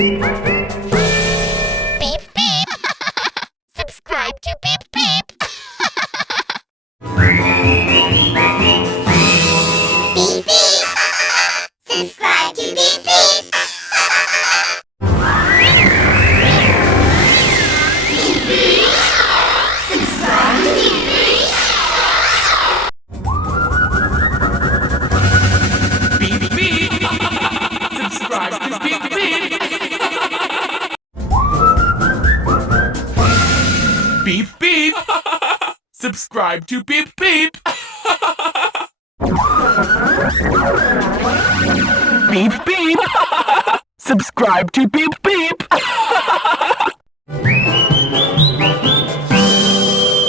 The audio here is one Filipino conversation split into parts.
Beep beep. Subscribe to Beep Beep. Beep beep. Subscribe to Beep Beep. Beep beep. Subscribe to Beep Beep. Beep beep. Subscribe to Beep Beep. Beep beep. Subscribe to Beep Beep. Beep beep. Subscribe to Beep Beep.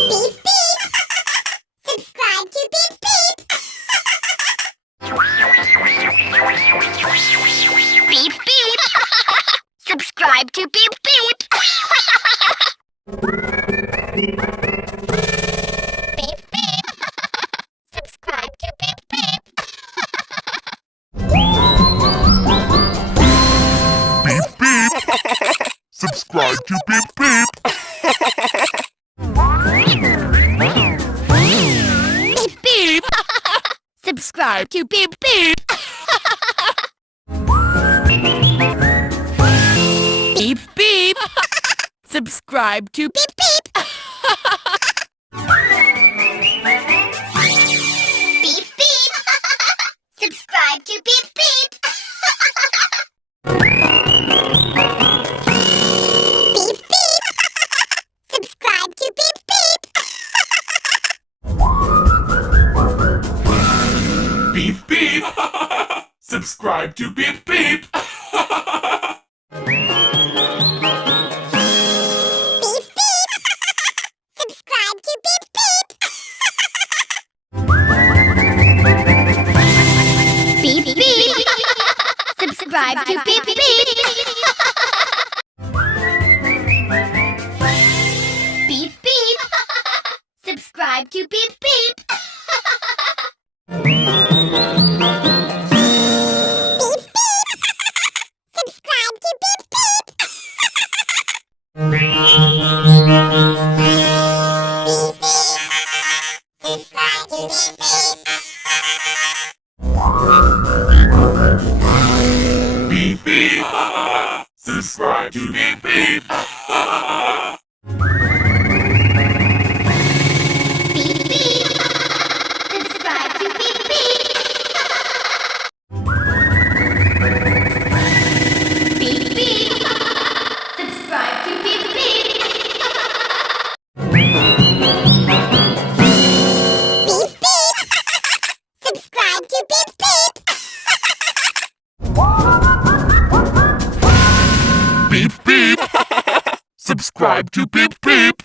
Beep beep. Subscribe to Beep Beep. Beep beep. Subscribe to Beep Beep. Beep beep. Subscribe to Beep Beep. Beep beep. Subscribe to Beep Beep. Beep beep. Subscribe to Beep Beep. Beep beep. Subscribe to Beep beep. Beep beep. Subscribe to Beep Beep. Beep beep. Subscribe to Beep Beep. Beep beep. Subscribe to Beep Beep. Beep beep. Subscribe to Beep Beep. Beep beep. Subscribe to Beep Beep. Beep beep. Subscribe to Beep Beep. Beep beep. Subscribe to Beep Beep. Beep beep. Subscribe to Beep Beep. Beep beep. Subscribe to Beep Beep. Beep beep. Subscribe to Beep Beep. Beep beep. Subscribe to Beep Beep. Beep beep. Subscribe to Beep Beep. Beep beep. Subscribe to Beep Beep.